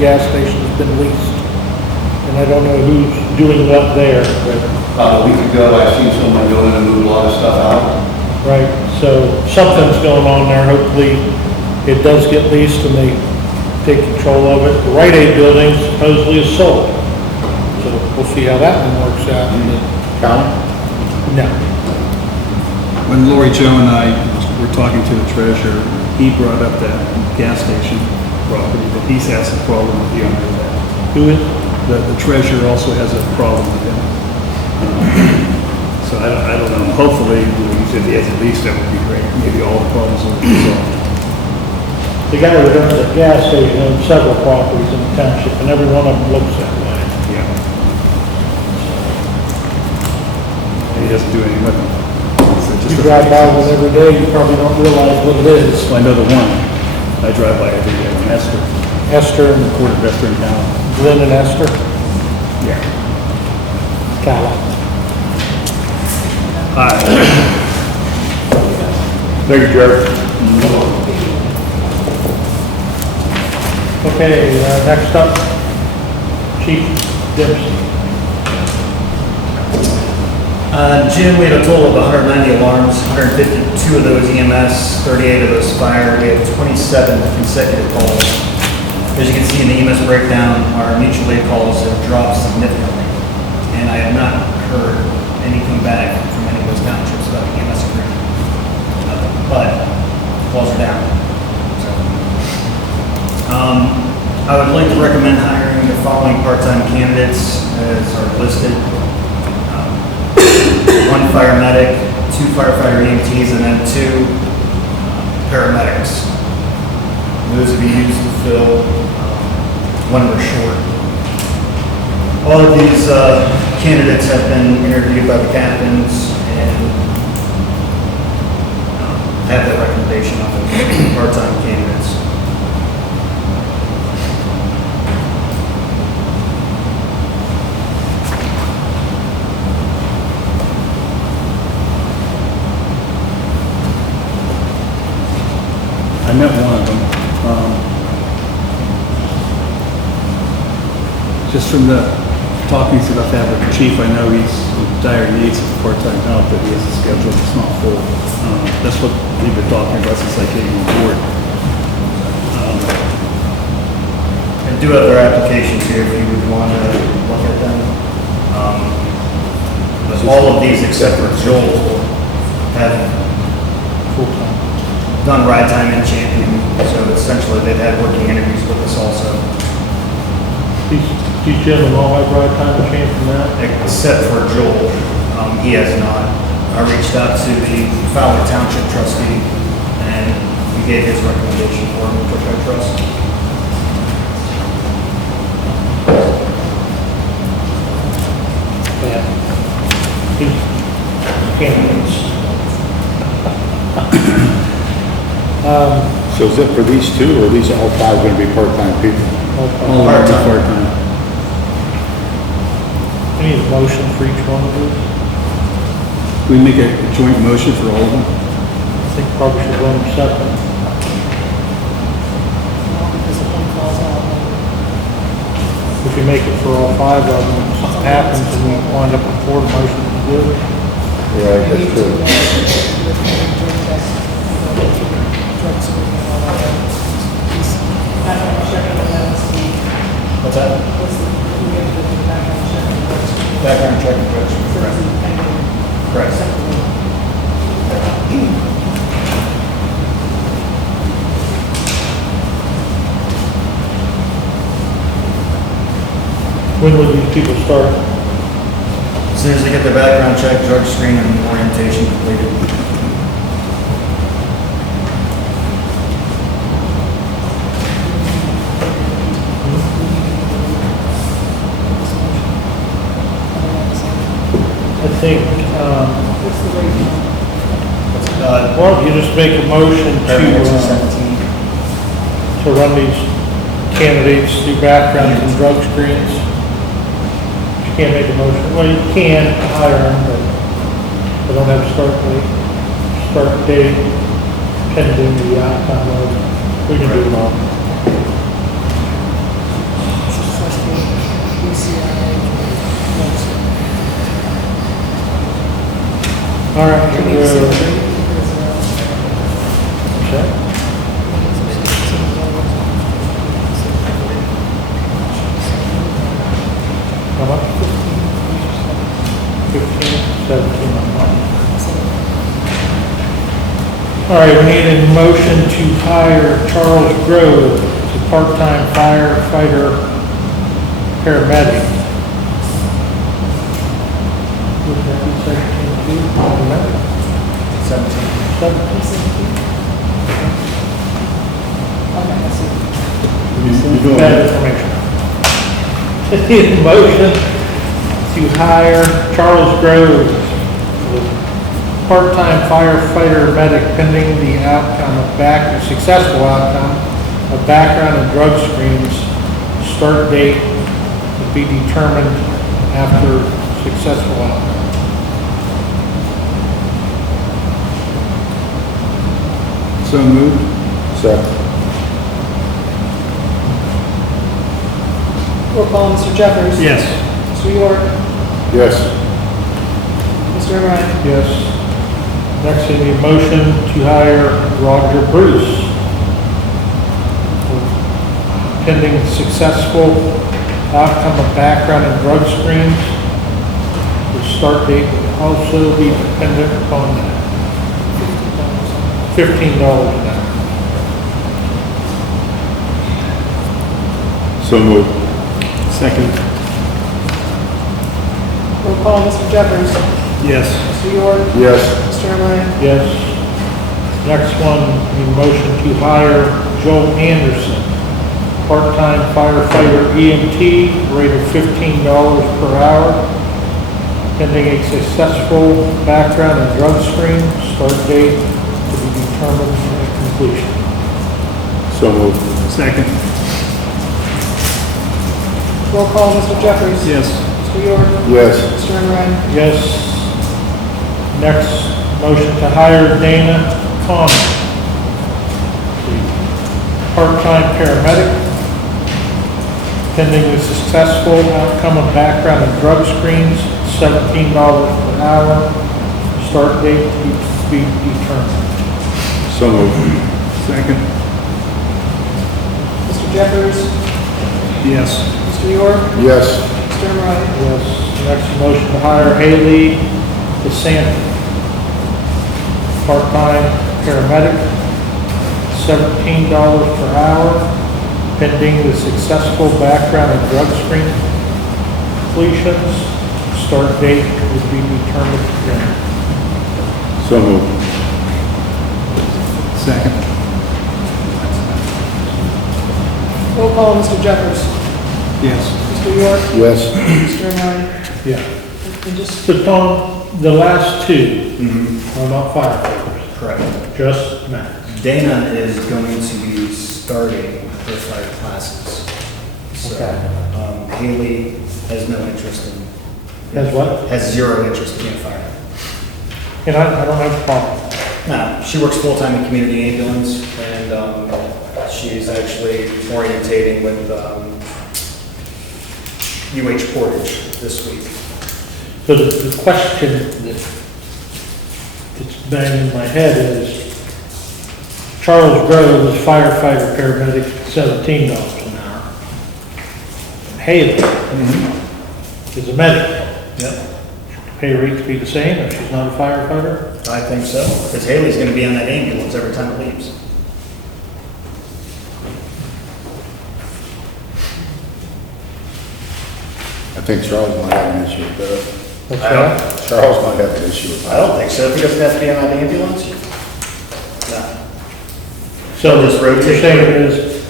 gas station's been leased. And I don't know who's doing what there, but, About a week ago, I seen someone go in and move a lot of stuff out. right, so something's going on there. Hopefully it does get leased and they take control of it. The Rite Aid building supposedly is sold. So we'll see how that one works out. County? No. When Lori Joe and I were talking to the treasurer, he brought up that gas station property, that he's had some problem with the owner of that. Who is? The treasurer also has a problem with him. So I don't know, hopefully, if he has at least, that would be great. Maybe all the problems will be solved. The guy that owns the gas station owns several properties in the township, and every one of them looks that way. Yeah. He doesn't do anything with them. So You drive by one every day, you probably don't realize what it is. I know the one I drive by every day, Esther, Esther and quarter of Esther in town. Glenn and Esther, Yeah. Calla. Hi. Thank you, Jared. Okay, next up, Chief Dempsey. Jim, we had a total of 190 alarms, 152 of those EMS, 38 of those fire. We had 27 consecutive calls. As you can see in the EMS breakdown, our mutual aid calls have dropped significantly. And I have not heard anything back from any of those townships about the EMS agreement. But calls are down. So, I would like to recommend hiring the following part-time candidates as are listed. One fire medic, 2 firefighter EMTs, and then 2 paramedics. Those would be used to fill when we're short. All of these candidates have been interviewed by the captains and have their recommendation of the part-time candidates. I met one of them. Just from the talking to the fabric chief, I know he's in dire needs of part-time help, but he has a schedule that's not full. That's what we've been talking about since I came on board. I do have their applications here if you would want to look at them. But all of these except for Joel have Full-time. done ride time and champion, so essentially they've had working interviews with us also, These gentlemen all have ride time to change from that? except for Joel. He has not. I reached out to the Fowler Township trustee and he gave his recommendation for him to I trust. Yeah. These candidates. So is it for these 2, or are these all 5 going to be part-time people? All of them are part-time. I need a motion for each one of these. We make a joint motion for all of them? I think probably should run them separate. If you make it for all 5 of them, if something happens and we wind up with 4 motions to do it. Right, that's true. What's that? Background check and drug screen. Correct. When will these people start? As soon as they get their background check, drug screen, and orientation completed. I think, why don't you just make a motion to run these candidates through backgrounds and drug screens? You can't make a motion, well, you can hire them, but they don't have start date, pending the outcome of, we can do them all. All right, Can we just say we'll- three? check. How much? 15, 17 on mine. All right, we need a motion to hire Charles Grove as a part-time firefighter paramedic. Would that be 17 too? Paramedic? 17. 17? Okay, I see. You doing Bad that? information. Need a motion to hire Charles Grove as a part-time firefighter medic pending the outcome of successful outcome of background and drug screens. Start date to be determined after successful outcome. So moved. Second. Roll call, Mr. Jeffers? Yes. Mr. York? Yes. Mr. Ryan? Yes. Next, I need a motion to hire Roger Bruce. Pending successful outcome of background and drug screens. The start date will also be dependent upon that. $15 an hour. So moved. Second. Roll call, Mr. Jeffers? Yes. Mr. York? Yes. Mr. Ryan? Yes. Next one, need a motion to hire Joel Anderson, part-time firefighter EMT, rate of $15 per hour, pending a successful background and drug screen, start date to be determined at completion. So moved. Second. Roll call, Mr. Jeffers? Yes. Mr. York? Yes. Mr. Ryan? Yes. Next, motion to hire Dana Connor, part-time paramedic, pending the successful outcome of background and drug screens, $17 per hour, start date to be determined. So moved. Second. Mr. Jeffers? Yes. Mr. York? Yes. Mr. Ryan? Yes. Next, motion to hire Haley DeSantis, part-time paramedic, $17 per hour, pending the successful background and drug screen completions. Start date would be determined then. So moved. Second. Roll call, Mr. Jeffers? Yes. Mr. York? Yes. Mr. Ryan? Yeah. And just, So Tom, the last two are not firefighters, Correct. just men. Dana is going to be starting her fire classes. So, Okay. Haley has no interest in. Has what? Has zero interest in being a fireman. And I don't have a problem. No, she works full-time in community ambulance, and she's actually orientating with UH Portage this week. So the question that's banging in my head is, Charles Grove is firefighter paramedic, $17 an hour. Haley is a medic. Yep. Pay rates be the same if she's not a firefighter? I think so, because Haley's gonna be on that ambulance every time it leaves. I think Charles might have an issue with that. What's I that? Charles might have an issue with I don't think so, if he doesn't have to be on that ambulance. No. So Just what you're rotate. saying is,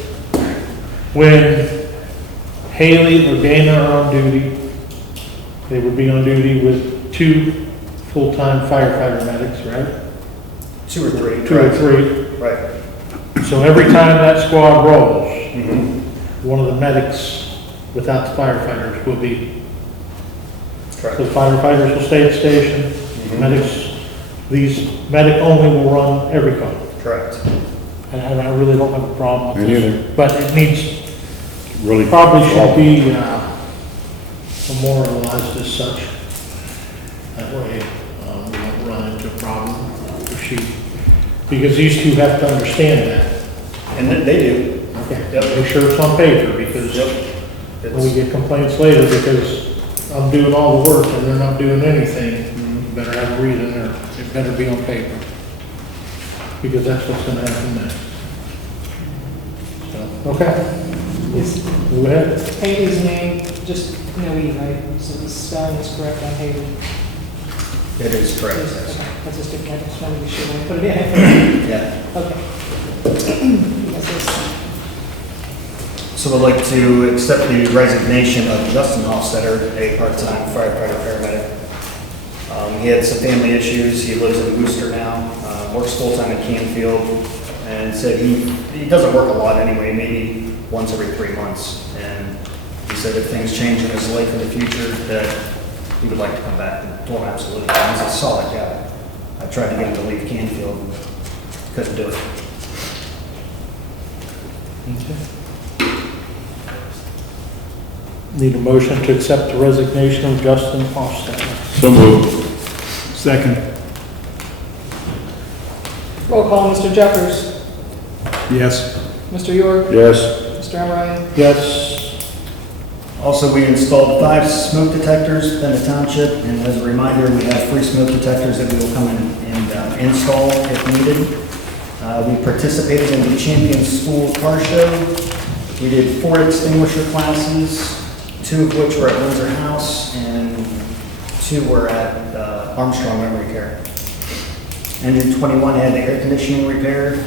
when Haley or Dana are on duty, they would be on duty with two full-time firefighter medics, right? 2 or 3. Two or correct. three. Right. So every time that squad rolls, Mhm. one of the medics without the firefighters will be, Correct. the firefighters will stay at the station, Mhm. these medic only will run every call. Correct. And I really don't have a problem with Me this. neither. But it needs, Really? probably should be memorialized as such. That way, we don't run into problem. If she, because these two have to understand that. And they do. Okay. Yep. Make sure it's on paper, because when we get complaints later, because I'm doing all the work and they're not doing anything, you better have a reason, or it better be on paper. Because that's what's gonna happen next. So, okay, Is go ahead. Haley's name, just no E, right? So the spelling is correct on Haley. It is correct. Yes, okay. I just didn't, I just wanted to be sure when I put it in. Yeah. Okay. Yes, yes. So I'd like to accept the resignation of Justin Hofstetter, a part-time firefighter paramedic. He had some family issues. He lives in Worcester now, works full-time at Canfield, and said he doesn't work a lot anyway, maybe once every 3 months. And he said if things change in his life in the future, that he would like to come back. And told him absolutely. He's a solid guy. I tried to get him to leave Canfield, couldn't do it. Need a motion to accept the resignation of Justin Hofstadter. So moved. Second. Roll call, Mr. Jeffers. Yes. Mr. York. Yes. Mr. O'Brien. Yes, Also, we installed 5 smoke detectors in the township, and as a reminder, we have 3 smoke detectors that we will come in and install if needed. We participated in the Champion School Car Show. We did 4 extinguisher classes, 2 of which were at Windsor House, and 2 were at Armstrong Memory Care. Engine 21 had the air conditioning repaired.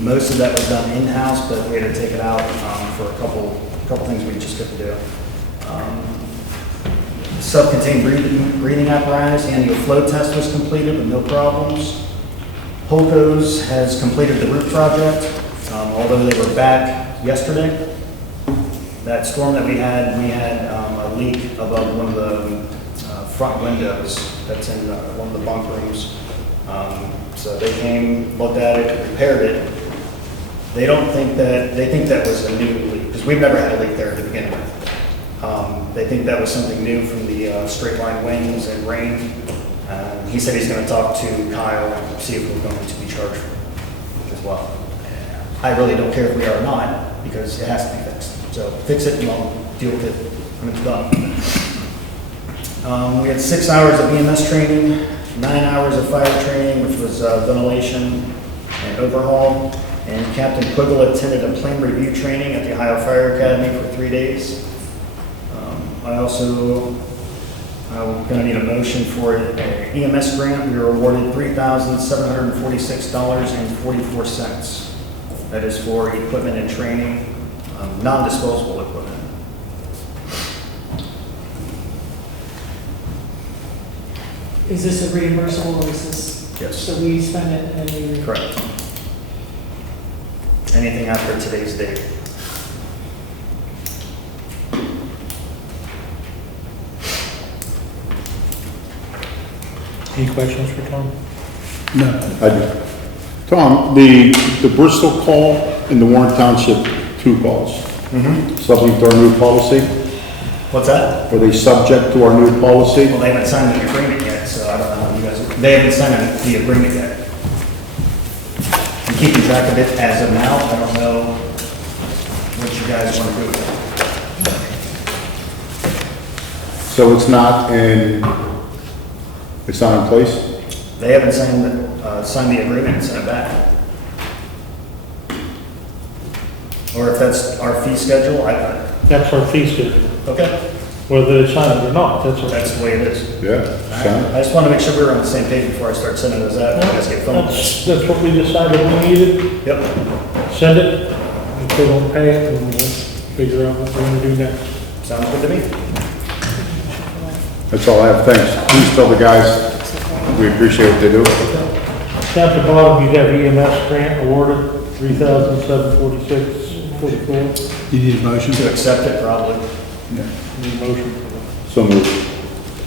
Most of that was done in-house, but we had to take it out for a couple things we just couldn't do. Self-contained breathing apparatus, annual flow test was completed with no problems. Holco's has completed the roof project, although they were back yesterday. That storm that we had a leak above one of the front windows that's in one of the bunk rooms. So they came, looked at it, repaired it. They think that was a new leak, because we've never had a leak there to begin with. They think that was something new from the straight line winds and rain. He said he's going to talk to Kyle and see if we're going to be charged as well. I really don't care if we are or not, because it has to be fixed. So fix it and I'll deal with it when it's done. We had 6 hours of EMS training, 9 hours of fire training, which was ventilation and overhaul. And Captain Quiggle attended a plane review training at the Ohio Fire Academy for 3 days. I'm going to need a motion for an EMS grant. We were awarded $3,746.44. That is for equipment and training, non-disposable equipment. Is this a reimbursable or is this? Yes. So we spend it and then we. Correct. Anything after today's date. any questions for Tom? No. I do. Tom, the Bristol call and the Warren Township 2 calls, subject to our new policy? What's that? Are they subject to our new policy? Well, they haven't signed the agreement yet, so I don't know how you guys, they haven't signed the agreement yet. I'm keeping track of it as of now. I don't know what you guys want to do with it. So it's not in place? They haven't signed the agreement and sent it back. Or if that's our fee schedule, That's our fee schedule, okay, whether they sign it or not, that's our. that's the way it is. Yeah. Sign it. I just want to make sure we're on the same page before I start sending those out. You guys get phone calls. That's what we decided we needed, Yep, send it, if they don't pay it, then we'll figure out what we're gonna do next. sounds good to me. That's all I have, thanks. Please tell the guys, we appreciate what they do. Down at the bottom, you have EMS grant awarded, $3,746.44. You need a motion? To accept it, probably. Need a motion for that. So moved. Oh,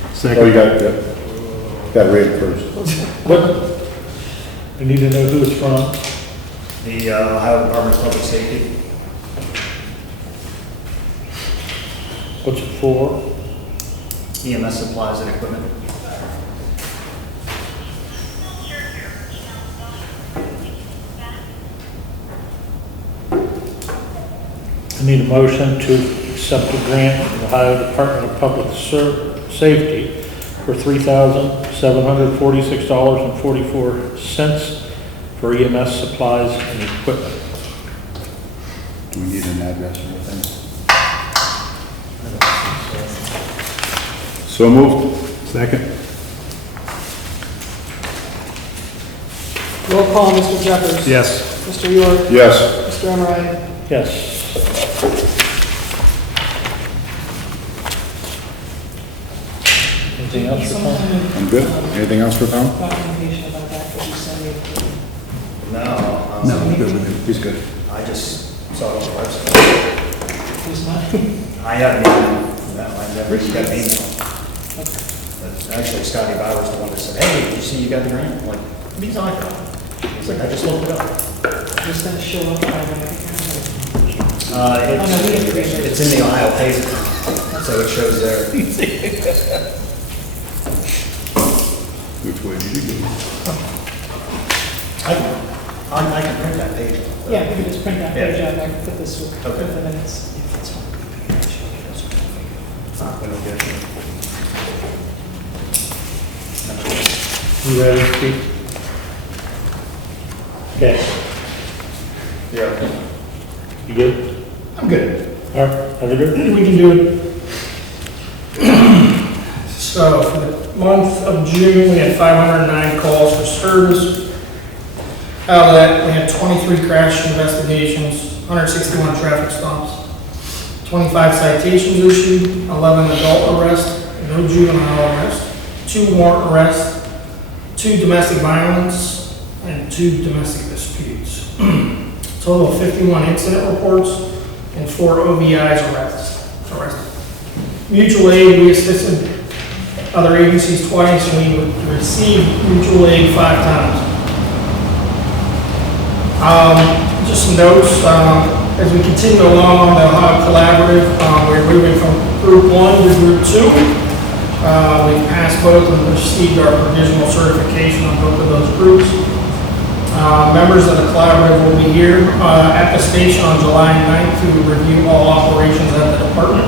you Second. got to read it first. What, I need to know who it's from. The Ohio Department of Public Safety. What's it for? EMS supplies and equipment. Need a motion to accept a grant from the Ohio Department of Public Safety for $3,746.44 for EMS supplies and equipment. Do we need an address or anything? So moved. Second? Roll call, Mr. Jeffers. Yes. Mr. York. Yes. Mr. Emery. Yes. Anything else for Tom? I'm good. Anything else for Tom? Documentation about that, could you send me? No. No, I'm good with it. He's good. I just saw it on the website. Who's not? I haven't even, no, I never got an email. But actually, Scotty Bowers the one that said, hey, did you see you got the grant? I'm like, what are you talking about? He's like, I just looked it up. Just gonna show up on my account. It's, Oh, no, we didn't create it. it's in the Ohio Pays account, so it shows there. Which way did you go? I can print that page. Yeah, we can just print that page out, and I can put this with Okay. the minutes. We don't get it. You ready, Steve? Okay, Yeah. you good? I'm good. All right, have a good? We can do it. So for the month of June, we had 509 calls for service. Out of that, we had 23 crash investigations, 161 traffic stops, 25 citations issued, 11 adult arrests, no juvenile arrests, 2 warrant arrests, 2 domestic violence, and 2 domestic disputes. Total of 51 incident reports and 4 OVIs arrested. Mutual aid, we assisted other agencies twice, and we received mutual aid 5 times. Just some notes, as we continue along on the Ohio Collaborative, we're moving from Group 1 to Group 2. We've passed both and received our provisional certification on both of those groups. Members of the collaborative will be here at the station on July 9th to review all operations at the department.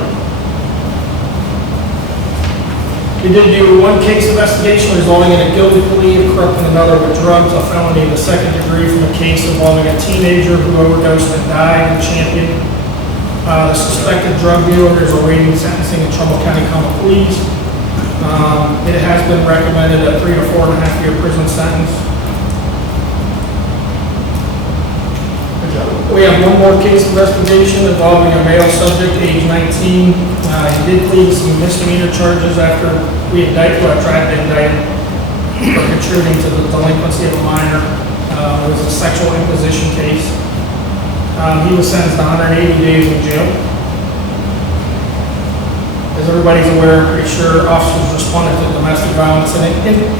We did do 1 case investigation resulting in a guilty plea of corrupting another with drugs, a felony in the 2nd degree from a case involving a teenager who overdosed and died in Champion. The suspected drug dealer is awaiting sentencing in Trumbull County Common Pleas. It has been recommended a 3 to 4.5 year prison sentence. We have 1 more case investigation involving a male subject, age 19. He did plead some misdemeanor charges after we tried to indict him for contributing to the delinquency of a minor. It was a sexual imposition case. He was sentenced to 180 days in jail. As everybody's aware, I'm pretty sure officers responded to a domestic violence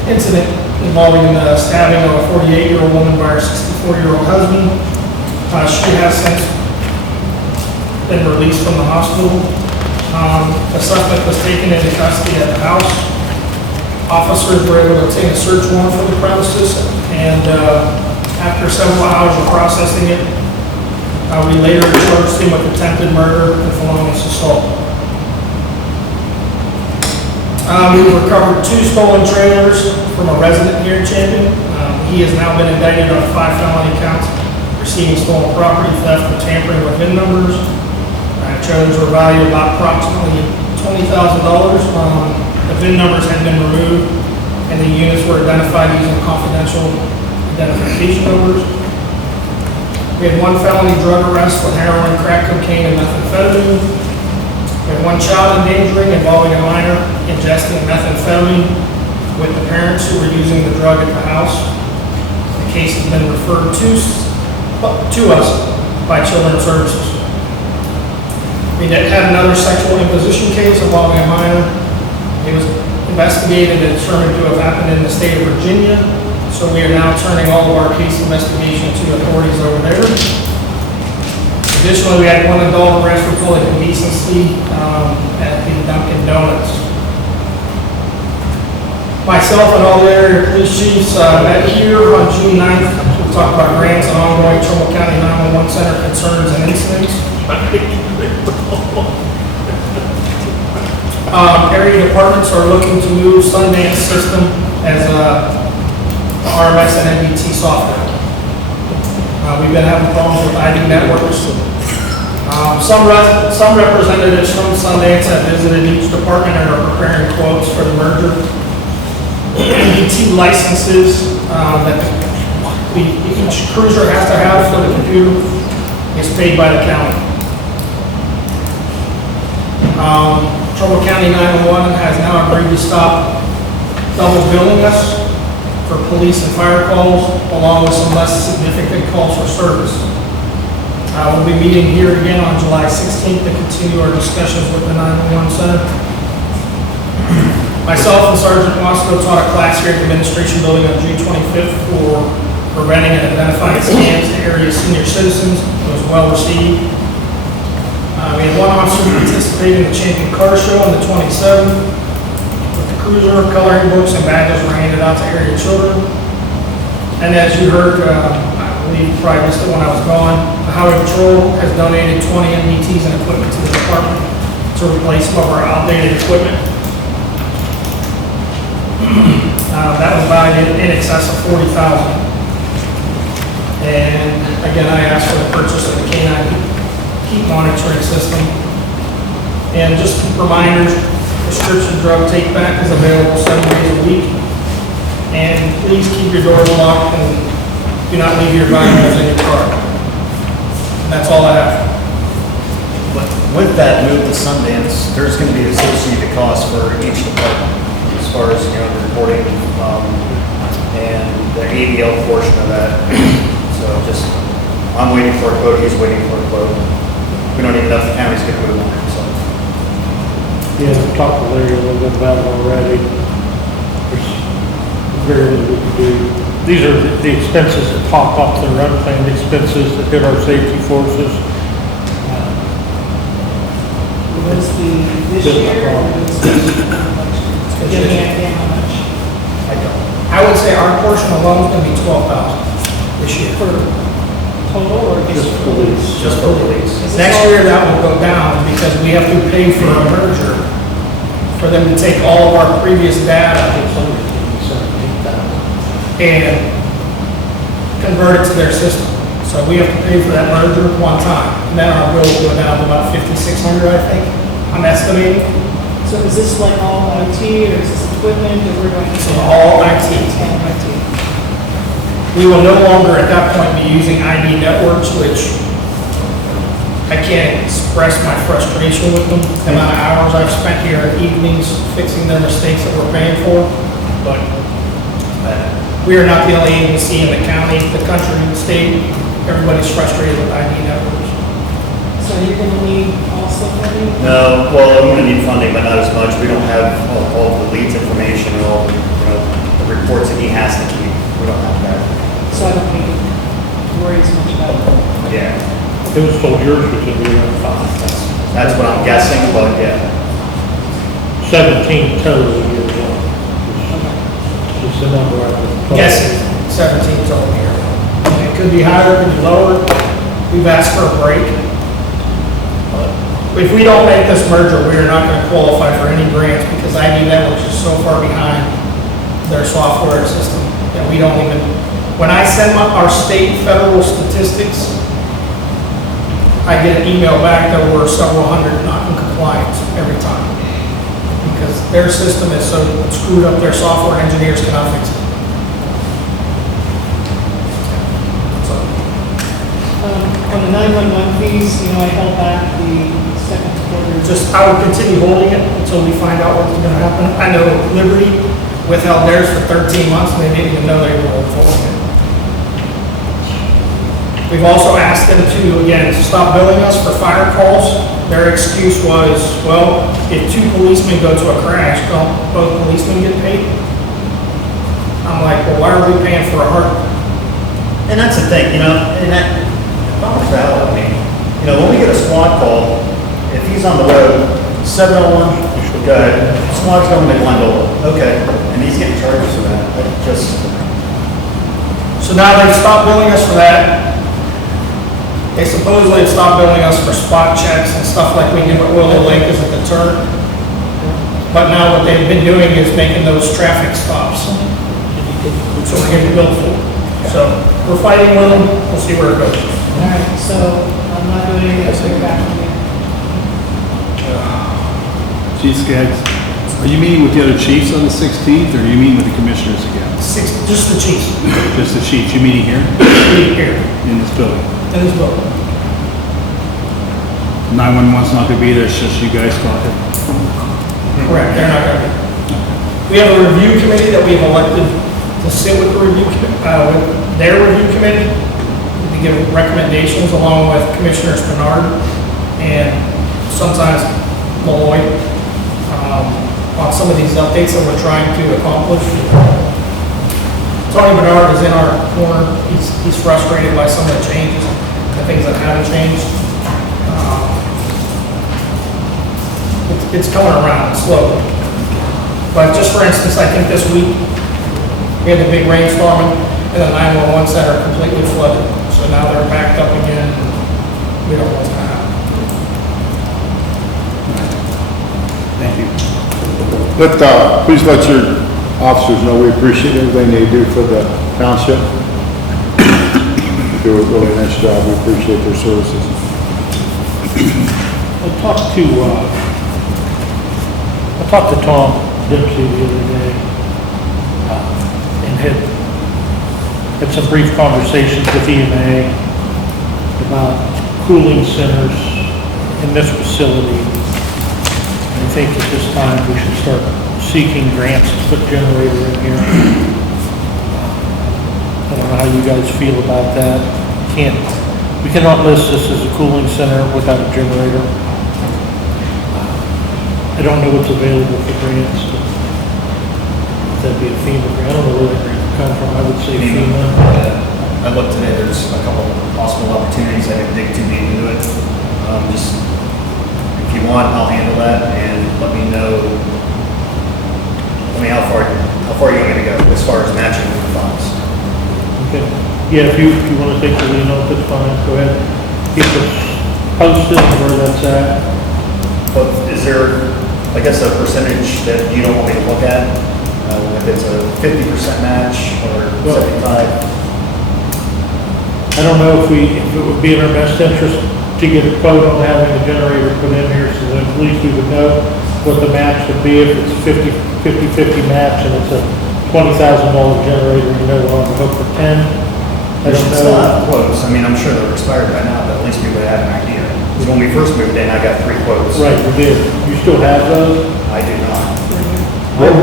incident involving the stabbing of a 48-year-old woman by her 64-year-old husband. She has since been released from the hospital. The suspect was taken into custody at the house. Officers were able to obtain a search warrant for the premises, and after several hours of processing it, we later charged him with attempted murder and felonious assault. We recovered 2 stolen trailers from a resident here in Champion. He has now been indicted on 5 felony counts, receiving stolen property, theft, and tampering with VIN numbers. Trailers were valued about approximately $20,000. The VIN numbers had been removed, and the units were identified using confidential identification numbers. We had 1 felony drug arrest with heroin, crack cocaine, and methamphetamine. We had 1 child endangering involving a minor ingesting methamphetamine with the parents who were using the drug at the house. The case has been referred to us by Children's Services. We had another sexual imposition case involving a minor. It was investigated and determined to have happened in the state of Virginia, so we are now turning all of our case investigation to authorities over there. Additionally, we had 1 adult arrest for public indecency at the Dunkin' Donuts. Myself and all the area police chiefs met here on June 9th to talk about grants and ongoing Trumbull County 911 Center concerns and incidents. Area departments are looking to move Sundance system as RMS and MBT software. We've been having problems with ID networks. Some representatives from Sundance have visited each department and are preparing quotes for the merger. MBT licenses that each cruiser has to have for the computer is paid by the county. Trumbull County 911 has now agreed to stop double billing us for police and fire calls, along with some less significant calls for service. We'll be meeting here again on July 16th to continue our discussions with the 911 center. Myself and Sergeant Wasco taught a class here at the Administration Building on June 25th for preventing and identifying scams to area senior citizens. It was well received. We had one officer participating in the Champion Car Show on the 27th. With the cruiser, coloring books, and badges were handed out to area children. And as you heard, I believe you probably missed it when I was gone, the Highway Patrol has donated 20 MBTs and equipment to the department to replace some of our outdated equipment. That was valued in excess of $40,000. And again, I asked for the purchase of the K9 heat monitoring system. And just reminders, prescription drug take back is available 7 days a week. And please keep your doors locked and do not leave your valuables in your car. And that's all I have. But with that move to Sundance, there's going to be associated costs for each department as far as, the reporting, and the ADL portion of that. So just, I'm waiting for a quote, he's waiting for a quote. We don't even know if the county's going to move on it, so. Yeah, I've talked to Larry a little bit about it already. There's very little we can do. These are the expenses that pop up, the unplanned expenses that hit our safety forces. Was this year, or was how much? Give me an idea how much I don't. I would say our portion alone is going to be $12,000 this year. for total or just for police? Just for police. Is this Next all- year, that will go down because we have to pay for a merger for them to take all of our previous data and convert it to their system. So we have to pay for that merger one time. And then our bill will go down to about $5,600, I think, I'm estimating. So is this like all IT, or is this equipment that we're going to? So all IT. All IT. We will no longer at that point be using ID networks, which I can't express my frustration with them. The amount of hours I've spent here in evenings fixing their mistakes that we're paying for. But we are not the only agency in the county, the country, the state. Everybody's frustrated with ID networks. So you're gonna need also funding? No, well, I'm gonna need funding, but not as much. We don't have all the leads information and all, the reports that he has to keep. We don't have that. So I don't need to worry as much about it. Yeah, It was told yours was gonna be around 5. that's what I'm guessing, but yeah. 17 total years old. Just the number I was. Guessing 17 total here. It could be higher, it could be lower. We've asked for a break. If we don't make this merger, we are not going to qualify for any grants because ID Networks is so far behind their software system that we don't even, when I send our state federal statistics, I get an email back that we're several hundred not in compliance every time. Because their system is so screwed up, their software engineers cannot fix it. So, On the 911 fees, I held back the second quarter. I would continue holding it until we find out what's gonna happen. I know Liberty withheld theirs for 13 months and they didn't even know they were withholding it. We've also asked them to, again, to stop billing us for fire calls. Their excuse was, well, if 2 policemen go to a crash, don't both policemen get paid? I'm like, well, why are we paying for a heart? And that's the thing, and that, Don's valid, I mean, when we get a squad call, if he's on the road, 701, go ahead, squad's going to Glendale, okay, and he's getting charged for that, like, just, So now they've stopped billing us for that. They supposedly have stopped billing us for spot checks and stuff like we do at Willow Lake as a deterrent. But now what they've been doing is making those traffic stops. So we're getting billed for it. So we're fighting with them, we'll see where it goes. All right, so I'm not doing anything, so you're back to me. Chief Skaggs, are you meeting with the other chiefs on the 16th, or are you meeting with the commissioners again? Just the chiefs, Just the chiefs, you meeting here here, in this building? in this building. 911's not gonna be there, it's just you guys talking? Correct, they're not gonna be. We have a review committee that we've elected to sit with the review, with their review committee, to give recommendations along with Commissioners Bernard and sometimes Malloy, on some of these updates that we're trying to accomplish. Tony Bernard is in our corner. He's frustrated by some of the changes, the things that haven't changed. It's coming around slowly. But just for instance, I think this week, we had the big rainstorm and the 911 center completely flooded. So now they're backed up again. We don't know what's gonna happen. Thank you. Please let your officers know we appreciate everything they do for the township. They do a really nice job, we appreciate their services. I talked to Tom Dempsey the other day, and had some brief conversations with EMA about cooling centers in this facility. I think at this time we should start seeking grants to put generator in here. I don't know how you guys feel about that. We cannot list this as a cooling center without a generator. I don't know what's available for grants. That'd be a FEMA grant. I don't know where that grant would come from. I would say FEMA. I looked today, there's a couple possible opportunities, I didn't dig too deep into it. Just, if you want, I'll handle that and let me know, how far you want me to go as far as matching the funds. Okay. Yeah, if you want to take the lead on it, that's fine. Go ahead. Keep us posted on where that's at. But is there, I guess, a percentage that you don't want me to look at? If it's a 50% match or 75? I don't know if it would be in our best interest to get a quote on having a generator put in here, so that at least we would know what the match would be if it's 50-50 match and it's a $20,000 generator, you know, we're on the hook for 10. I We should don't still know. have quotes. I mean, I'm sure they're expired by now, but at least we would have an idea. Because when we first moved in, I got 3 quotes. Right, we did. You still have those? I do not. What